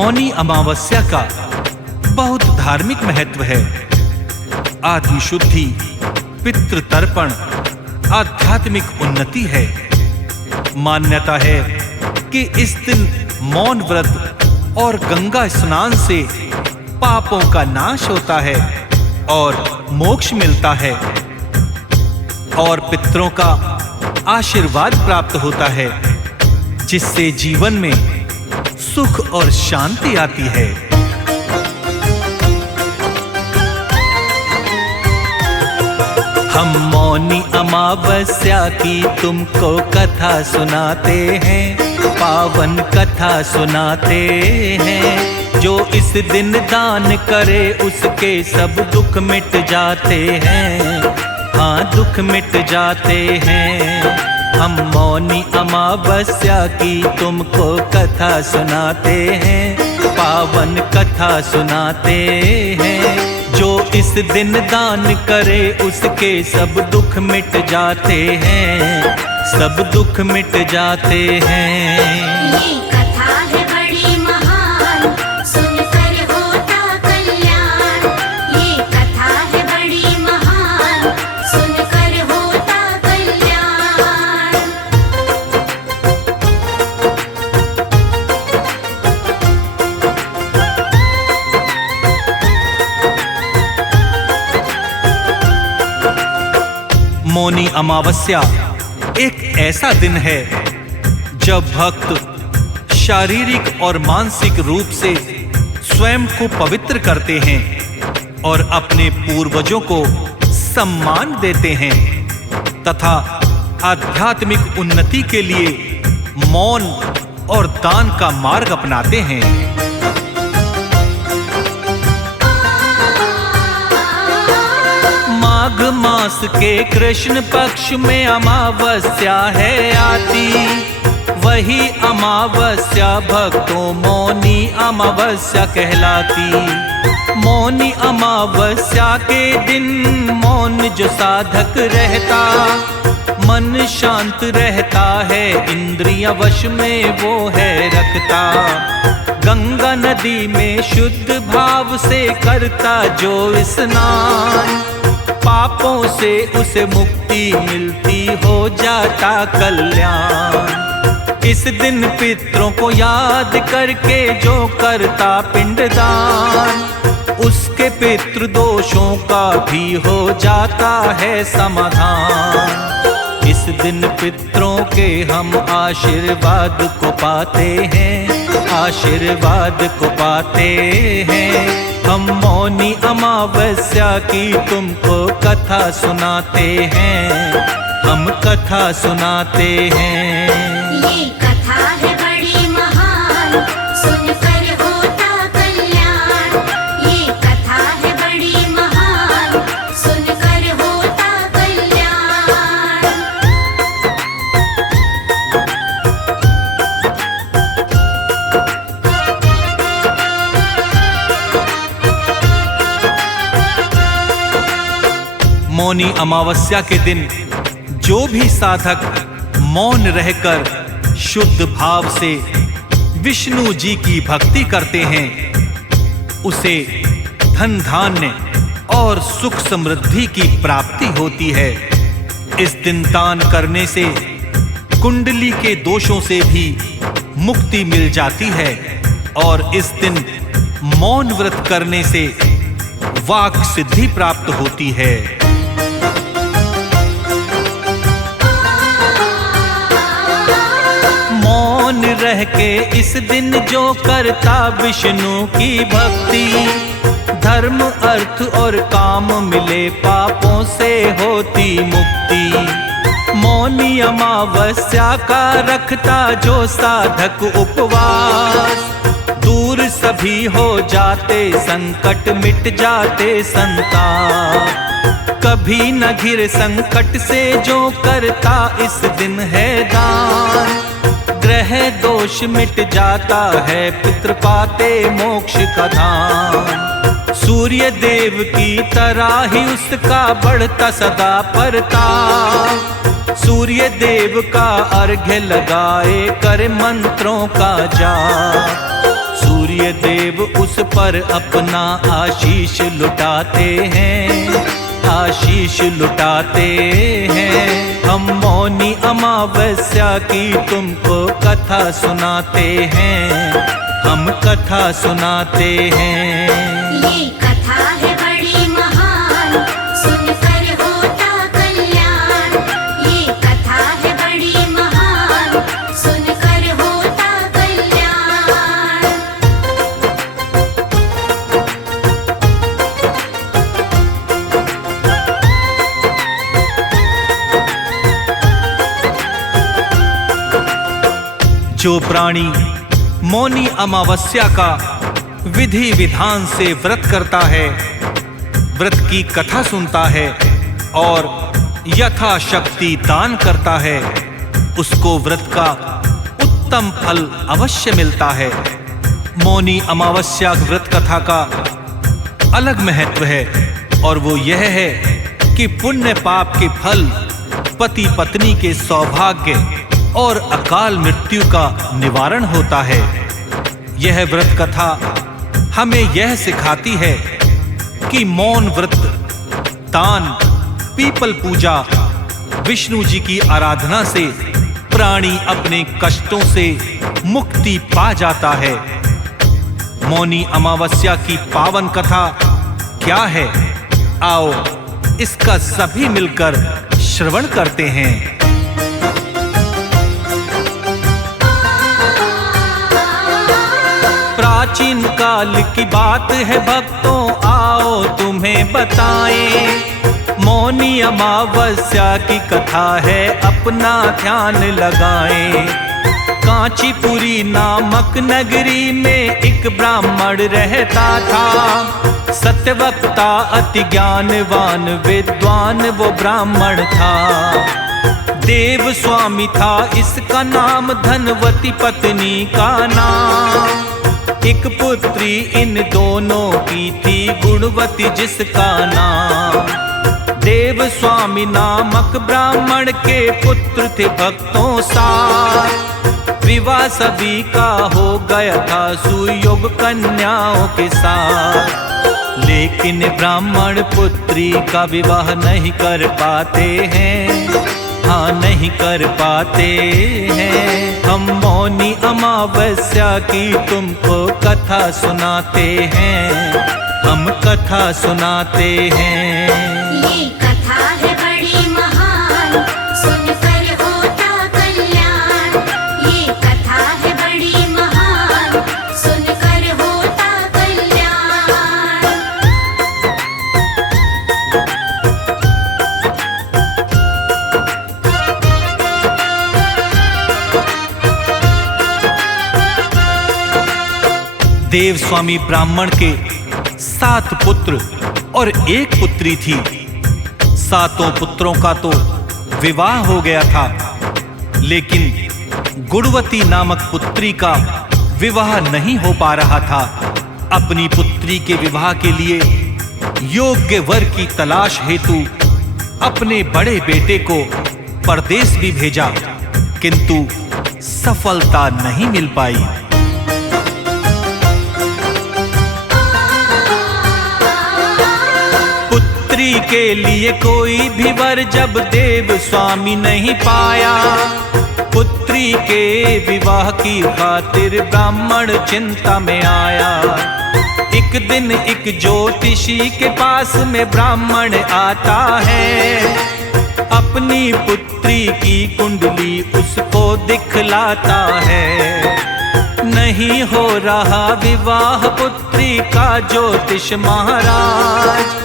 मौनी अमावस्या का बहुत धार्मिक महत्व है। आदि शुद्धि, पितृ तर्पण, आध्यात्मिक उन्नति है। मान्यता है कि इस दिन मौन व्रत और गंगा स्नान से पापों का नाश होता है और मोक्ष मिलता है और पितरों का आशीर्वाद प्राप्त होता है, जिससे जीवन में सुख और शांति आती है। हम मौनी अमावस्या की तुमको कथा सुनाते हैं, पावन कथा सुनाते हैं। जो इस दिन दान करे उसके सब दुख मिट जाते हैं, हाँ दुख मिट जाते हैं। हम मौनी अमावस्या की तुमको कथा सुनाते हैं, पावन कथा सुनाते हैं। जो इस दिन दान करे उसके सब दुख मिट जाते हैं, सब दुख मिट जाते हैं। ये कथा है बड़ी महान, सुनकर होता कल्याण। ये कथा है बड़ी महान, सुनकर होता कल्याण। मौनी अमावस्या एक ऐसा दिन है जब भक्त शारीरिक और मानसिक रूप से स्वयं को पवित्र करते हैं और अपने पूर्वजों को सम्मान देते हैं तथा आध्यात्मिक उन्नति के लिए मौन और दान का मार्ग अपनाते हैं। माघ मास के कृष्ण पक्ष में अमावस्या है आती, वही अमावस्या भक्तों मौनी अमावस्या कहलाती। मौनी अमावस्या के दिन मौन जो साधक रहता, मन शांत रहता है, इंद्रिय वश में वो है रखता। गंगा नदी में शुद्ध भाव से करता जो स्नान, पापों से उसे मुक्ति मिलती, हो जाता कल्याण। इस दिन पितरों को याद करके जो करता पिंडदान, उसके पितृ दोषों का भी हो जाता है समाधान। इस दिन पितरों के हम आशीर्वाद को पाते हैं, आशीर्वाद को पाते हैं। हम मौनी अमावस्या की तुमको कथा सुनाते हैं, हम कथा सुनाते हैं। ये कथा है बड़ी महान, सुनकर होता कल्याण। ये कथा है बड़ी महान, सुनकर होता कल्याण। मौनी अमावस्या के दिन जो भी साधक मौन रहकर शुद्ध भाव से विष्णु जी की भक्ति करते हैं, उसे धन धान्य और सुख समृद्धि की प्राप्ति होती है। इस दिन दान करने से कुंडली के दोषों से भी मुक्ति मिल जाती है और इस दिन मौन व्रत करने से वाक सिद्धि प्राप्त होती है। मौन रह के इस दिन जो करता विष्णु की भक्ति, धर्म अर्थ और काम मिले, पापों से होती मुक्ति। मौनी अमावस्या का रखता जो साधक उपवास, दूर सभी हो जाते संकट, मिट जाते संताप। कभी न घिर संकट से जो करता इस दिन है दान, ग्रह दोष मिट जाता है, पितृ पाते मोक्ष का धाम। सूर्य देव की तरह ही उसका बढ़ता सदा परताप। सूर्य देव का अर्घ्य लगाए कर मंत्रों का जाप। सूर्य देव उस पर अपना आशीष लुटाते हैं, आशीष लुटाते हैं। हम मौनी अमावस्या की तुमको कथा सुनाते हैं, हम कथा सुनाते हैं। ये कथा है बड़ी महान, सुनकर होता कल्याण। ये कथा है बड़ी महान, सुनकर होता कल्याण। जो प्राणी मौनी अमावस्या का विधि विधान से व्रत करता है, व्रत की कथा सुनता है और यथाशक्ति दान करता है, उसको व्रत का उत्तम फल अवश्य मिलता है। मौनी अमावस्या व्रत कथा का अलग महत्व है और वो यह है कि पुण्य पाप के फल, पति पत्नी के सौभाग्य और अकाल मृत्यु का निवारण होता है। यह व्रत कथा हमें यह सिखाती है कि मौन व्रत, दान, पीपल पूजा, विष्णु जी की आराधना से प्राणी अपने कष्टों से मुक्ति पा जाता है। मौनी अमावस्या की पावन कथा क्या है? आओ इसका सभी मिलकर श्रवण करते हैं। प्राचीन काल की बात है भक्तों, आओ तुम्हें बताएं। मौनी अमावस्या की कथा है, अपना ध्यान लगाएं। कांचीपुरी नामक नगरी में एक ब्राह्मण रहता था। सत्यवक्ता अति ज्ञानवान विद्वान वो ब्राह्मण था। देव स्वामी था इसका नाम, धनवती पत्नी का नाम। एक पुत्री इन दोनों की थी, गुणवती जिसका नाम। देव स्वामी नामक ब्राह्मण के पुत्र थे भक्तों साथ। विवाह सभी का हो गया था सुयोग कन्याओं के साथ। लेकिन ब्राह्मण पुत्री का विवाह नहीं कर पाते हैं, हाँ नहीं कर पाते हैं। हम मौनी अमावस्या की तुमको कथा सुनाते हैं, हम कथा सुनाते हैं। ये कथा है बड़ी महान, सुनकर होता कल्याण। ये कथा है बड़ी महान, सुनकर होता कल्याण। देव स्वामी ब्राह्मण के 7 पुत्र और 1 पुत्री थी। 7 पुत्रों का तो विवाह हो गया था, लेकिन गुणवती नामक पुत्री का विवाह नहीं हो पा रहा था। अपनी पुत्री के विवाह के लिए योग्य वर की तलाश हेतु अपने बड़े बेटे को परदेश भी भेजा, किंतु सफलता नहीं मिल पाई। पुत्री के लिए कोई भी वर जब देव स्वामी नहीं पाया, पुत्री के विवाह की खातिर ब्राह्मण चिंता में आया। एक दिन एक ज्योतिषी के पास में ब्राह्मण आता है। अपनी पुत्री की कुंडली उसको दिखलाता है। नहीं हो रहा विवाह पुत्री का ज्योतिष महाराज।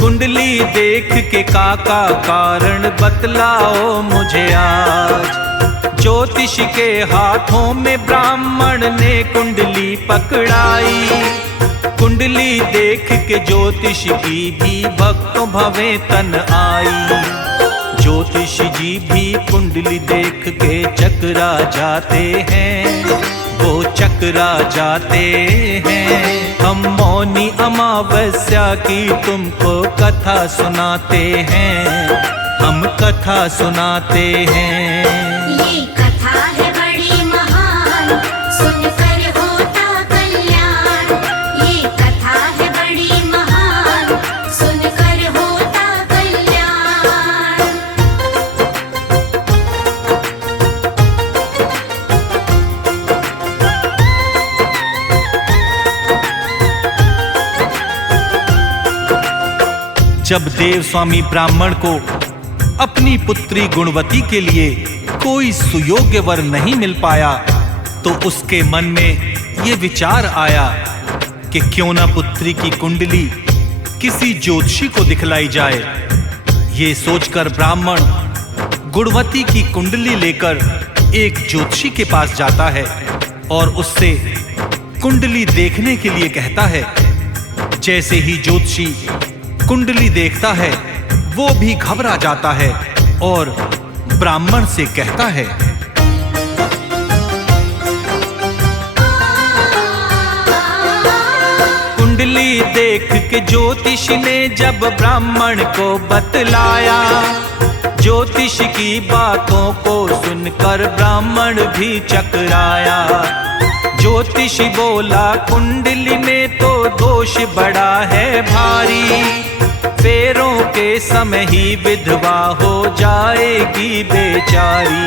कुंडली देख के काका कारण बतलाओ मुझे आज। ज्योतिष के हाथों में ब्राह्मण ने कुंडली पकड़ाई। कुंडली देख के ज्योतिष की भी भक्तों भवें तन आई। ज्योतिष जी भी कुंडली देख के चकरा जाते हैं, वो चकरा जाते हैं। हम मौनी अमावस्या की तुमको कथा सुनाते हैं, हम कथा सुनाते हैं। ये कथा है बड़ी महान, सुनकर होता कल्याण। जब देव स्वामी ब्राह्मण को अपनी पुत्री गुणवती के लिए कोई सुयोग्य वर नहीं मिल पाया तो उसके मन में ये विचार आया कि क्यों ना पुत्री की कुंडली किसी ज्योतिषी को दिखलाई जाए। ये सोचकर ब्राह्मण गुणवती की कुंडली लेकर एक ज्योतिषी के पास जाता है और उससे कुंडली देखने के लिए कहता है। जैसे ही ज्योतिषी कुंडली देखता है वो भी घबरा जाता है और ब्राह्मण से कहता है, कुंडली देख के ज्योतिष ने जब ब्राह्मण को बतलाया, ज्योतिष की बातों को सुनकर ब्राह्मण भी चकराया। ज्योतिष बोला, कुंडली में तो दोष बड़ा है भारी, फेरों के समय ही विधवा हो जाएगी बेचारी।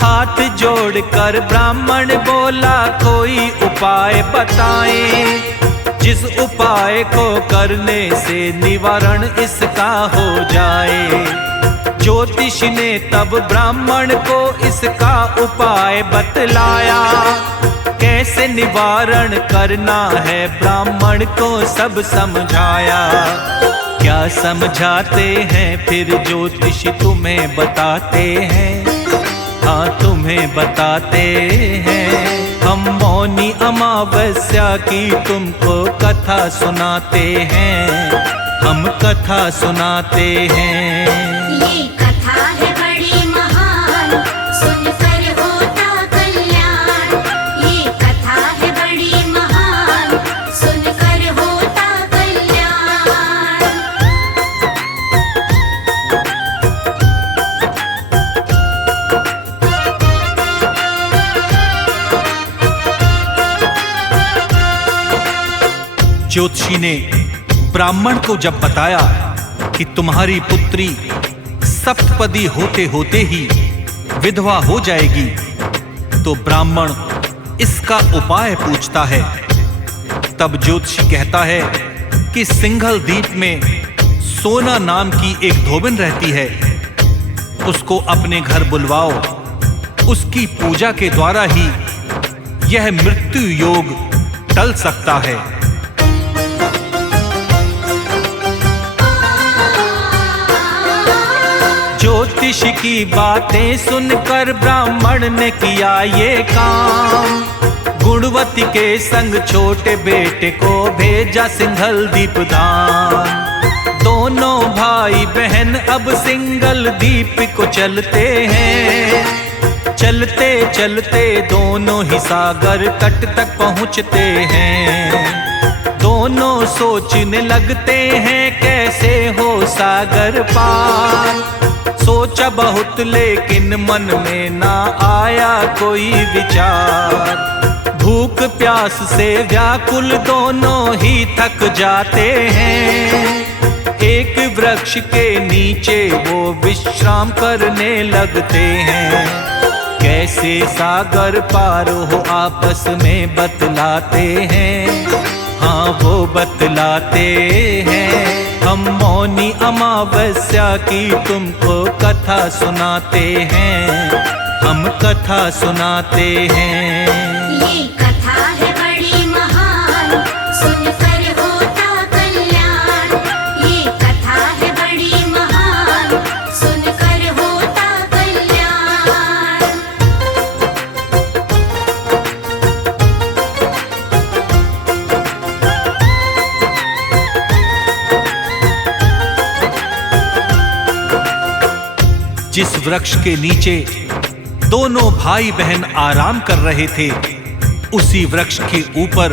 हाथ जोड़कर ब्राह्मण बोला, कोई उपाय बताएं, जिस उपाय को करने से निवारण इसका हो जाए। ज्योतिष ने तब ब्राह्मण को इसका उपाय बतलाया, कैसे निवारण करना है ब्राह्मण को सब समझाया। क्या समझाते हैं फिर ज्योतिष तुम्हें बताते हैं, हाँ तुम्हें बताते हैं। हम मौनी अमावस्या की तुमको कथा सुनाते हैं, हम कथा सुनाते हैं। ये कथा है बड़ी महान, सुनकर होता कल्याण। ये कथा है बड़ी महान, सुनकर होता कल्याण। ज्योतिषी ने ब्राह्मण को जब बताया कि तुम्हारी पुत्री सप्तपदी होते होते ही विधवा हो जाएगी, तो ब्राह्मण इसका उपाय पूछता है। तब ज्योतिषी कहता है कि सिंघल द्वीप में सोना नाम की एक धोबिन रहती है, उसको अपने घर बुलवाओ, उसकी पूजा के द्वारा ही यह मृत्यु योग टल सकता है। ज्योतिष की बातें सुनकर ब्राह्मण ने किया ये काम, गुणवती के संग छोटे बेटे को भेजा सिंघल द्वीप धाम। दोनों भाई बहन अब सिंघल द्वीप को चलते हैं, चलते चलते दोनों ही सागर तट तक पहुँचते हैं। दोनों सोचने लगते हैं कैसे हो सागर पार, सोचा बहुत लेकिन मन में ना आया कोई विचार। भूख प्यास से व्याकुल दोनों ही थक जाते हैं, एक वृक्ष के नीचे वो विश्राम करने लगते हैं। कैसे सागर पार हो आपस में बतलाते हैं, हाँ वो बतलाते हैं। हम मौनी अमावस्या की तुमको कथा सुनाते हैं, हम कथा सुनाते हैं। ये कथा है बड़ी महान, सुनकर होता कल्याण। ये कथा है बड़ी महान, सुनकर होता कल्याण। जिस वृक्ष के नीचे दोनों भाई बहन आराम कर रहे थे, उसी वृक्ष के ऊपर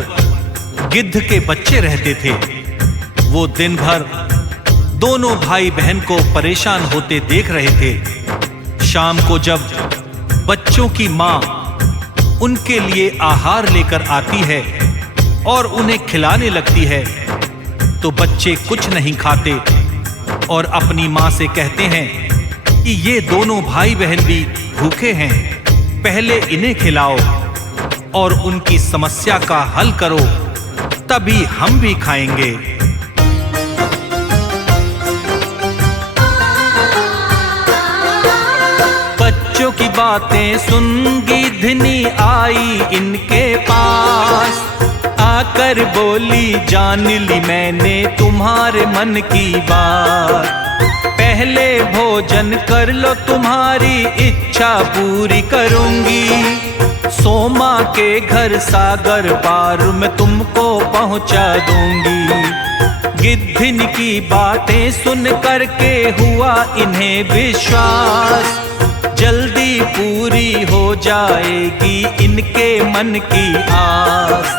गिद्ध के बच्चे रहते थे। वो दिन भर दोनों भाई बहन को परेशान होते देख रहे थे। शाम को जब बच्चों की माँ उनके लिए आहार लेकर आती है और उन्हें खिलाने लगती है, तो बच्चे कुछ नहीं खाते और अपनी माँ से कहते हैं कि ये दोनों भाई बहन भी भूखे हैं, पहले इन्हें खिलाओ और उनकी समस्या का हल करो, तभी हम भी खाएंगे। बातें सुन गिद्धनी आई इनके पास। आकर बोली जान ली मैंने तुम्हारे मन की बात। पहले भोजन कर लो तुम्हारी इच्छा पूरी करूंगी। सोमा के घर सागर पार मैं तुमको पहुंचा दूंगी। गिद्धन की बातें सुन करके हुआ इन्हें विश्वास। जल्दी पूरी हो जाएगी इनके मन की आस।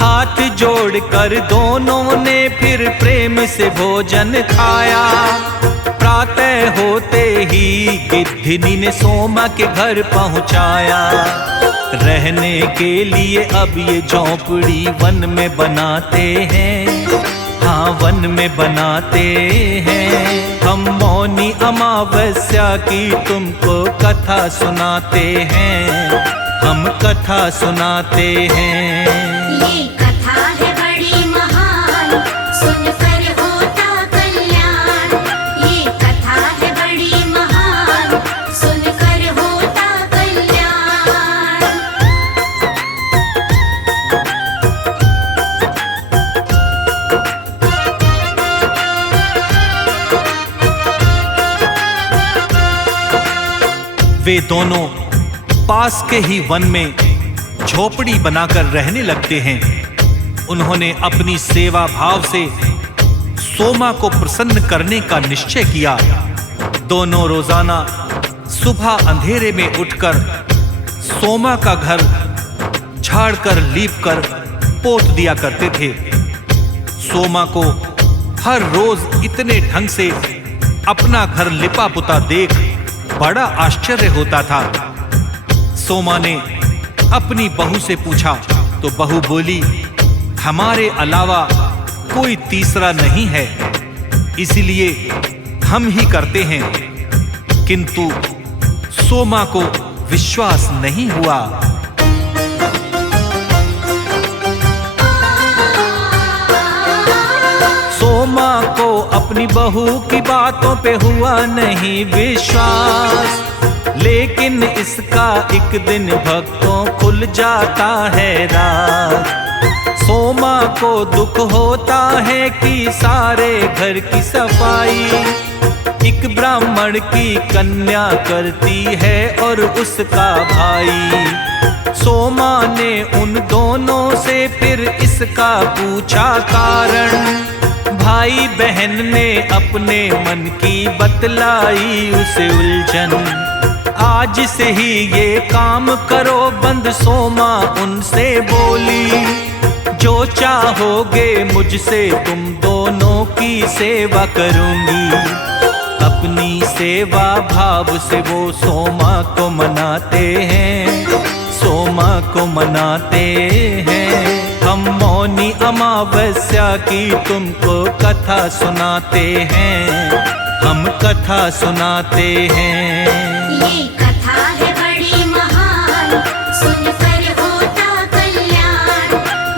हाथ जोड़कर दोनों ने फिर प्रेम से भोजन खाया। प्रातः होते ही गिद्धनी ने सोमा के घर पहुंचाया। रहने के लिए अब ये झोंपड़ी वन में बनाते हैं, हाँ वन में बनाते हैं। हम मौनी अमावस्या की तुमको कथा सुनाते हैं, हम कथा सुनाते हैं। ये कथा है बड़ी महान, सुनकर होता कल्याण। ये कथा है बड़ी महान, सुनकर होता कल्याण। वे दोनों पास के ही वन में झोपड़ी बनाकर रहने लगते हैं। उन्होंने अपनी सेवा भाव से सोमा को प्रसन्न करने का निश्चय किया। दोनों रोजाना सुबह अंधेरे में उठकर सोमा का घर झाड़कर लीपकर पोत दिया करते थे। सोमा को हर रोज इतने ढंग से अपना घर लिपा पुता देख बड़ा आश्चर्य होता था। सोमा ने अपनी बहू से पूछा तो बहू बोली, हमारे अलावा कोई तीसरा नहीं है, इसलिए हम ही करते हैं। किंतु सोमा को विश्वास नहीं हुआ। सोमा को अपनी बहू की बातों पे हुआ नहीं विश्वास। लेकिन इसका एक दिन भक्तों खुल जाता है राज। सोमा को दुख होता है कि सारे घर की सफाई एक ब्राह्मण की कन्या करती है और उसका भाई। सोमा ने उन दोनों से फिर इसका पूछा कारण। भाई बहन ने अपने मन की बतलाई उसे उलझन। आज से ही ये काम करो बंद, सोमा उनसे बोली। जो चाहोगे मुझसे तुम दोनों की सेवा करूंगी। अपनी सेवा भाव से वो सोमा को मनाते हैं, सोमा को मनाते हैं। हम मौनी अमावस्या की तुमको कथा सुनाते हैं, हम कथा सुनाते हैं। ये कथा है बड़ी महान, सुनकर होता कल्याण।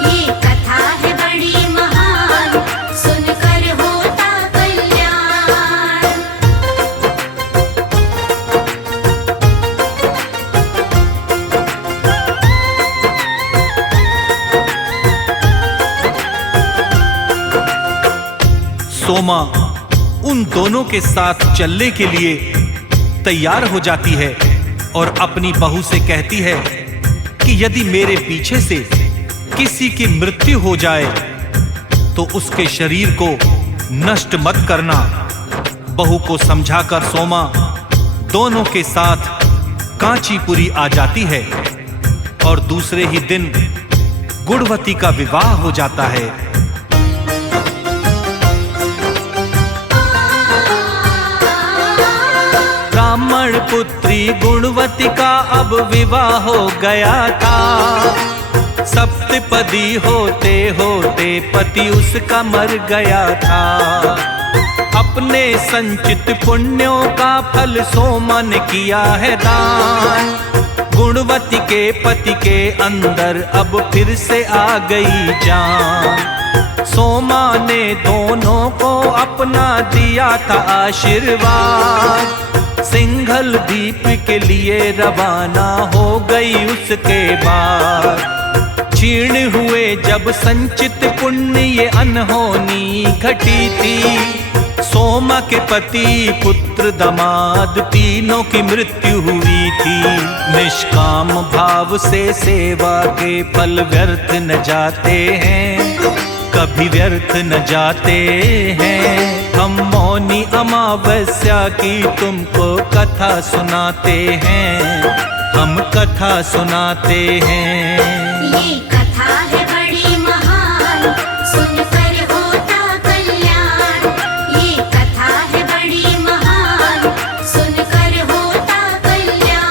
ये कथा है बड़ी महान, सुनकर होता कल्याण। सोमा उन दोनों के साथ चलने के लिए तैयार हो जाती है और अपनी बहू से कहती है कि यदि मेरे पीछे से किसी की मृत्यु हो जाए तो उसके शरीर को नष्ट मत करना। बहू को समझाकर सोमा दोनों के साथ कांचीपुरी आ जाती है और दूसरे ही दिन गुणवती का विवाह हो जाता है। ब्राह्मण पुत्री गुणवती का अब विवाह हो गया था। सप्तपदी होते होते पति उसका मर गया था। अपने संचित पुण्यों का फल सोमा ने किया है दान। गुणवती के पति के अंदर अब फिर से आ गई जान। सोमा ने दोनों को अपना दिया था आशीर्वाद। सिंघल द्वीप के लिए रवाना हो गई उसके बाद। क्षीण हुए जब संचित पुण्य ये अनहोनी घटी थी। सोमा के पति पुत्र दामाद तीनों की मृत्यु हुई थी। निष्काम भाव से सेवा के फल व्यर्थ न जाते हैं, कभी व्यर्थ न जाते हैं। हम मौनी अमावस्या की तुमको कथा सुनाते हैं, हम कथा सुनाते हैं। ये कथा है बड़ी महान, सुनकर होता कल्याण। ये कथा है बड़ी महान, सुनकर होता कल्याण।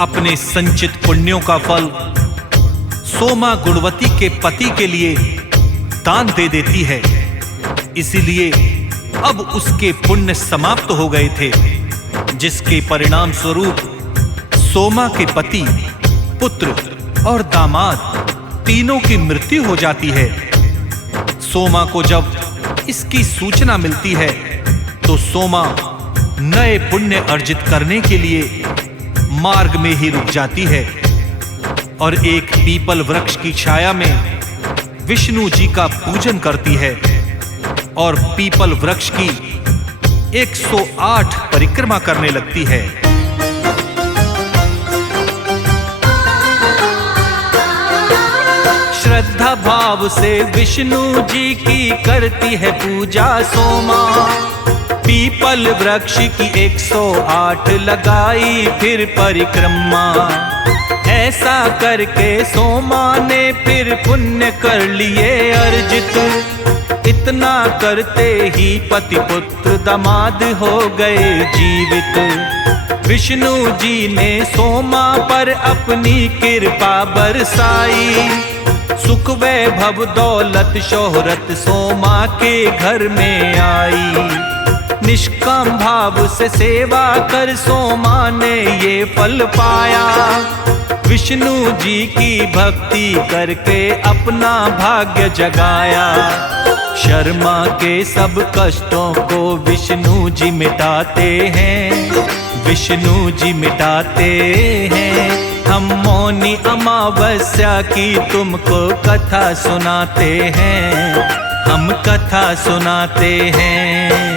अपने संचित पुण्यों का फल सोमा गुणवती के पति के लिए दान दे देती है। इसीलिए अब उसके पुण्य समाप्त हो गए थे, जिसके परिणाम स्वरूप सोमा के पति, पुत्र और दामाद तीनों की मृत्यु हो जाती है। सोमा को जब इसकी सूचना मिलती है तो सोमा नए पुण्य अर्जित करने के लिए मार्ग में ही रुक जाती है और एक पीपल वृक्ष की छाया में विष्णु जी का पूजन करती है और पीपल वृक्ष की 108 परिक्रमा करने लगती है। श्रद्धा भाव से विष्णु जी की करती है पूजा सोमा। पीपल वृक्ष की 108 लगाई फिर परिक्रमा। ऐसा करके सोमा ने फिर पुण्य कर लिए अर्जित। इतना करते ही पति पुत्र दामाद हो गए जीवित। विष्णु जी ने सोमा पर अपनी कृपा बरसाई। सुख वैभव दौलत शोहरत सोमा के घर में आई। निष्काम भाव से सेवा कर सोमा ने ये फल पाया। विष्णु जी की भक्ति करके अपना भाग्य जगाया। शर्मा के सब कष्टों को विष्णु जी मिटाते हैं, विष्णु जी मिटाते हैं। हम मौनी अमावस्या की तुमको कथा सुनाते हैं, हम कथा सुनाते हैं।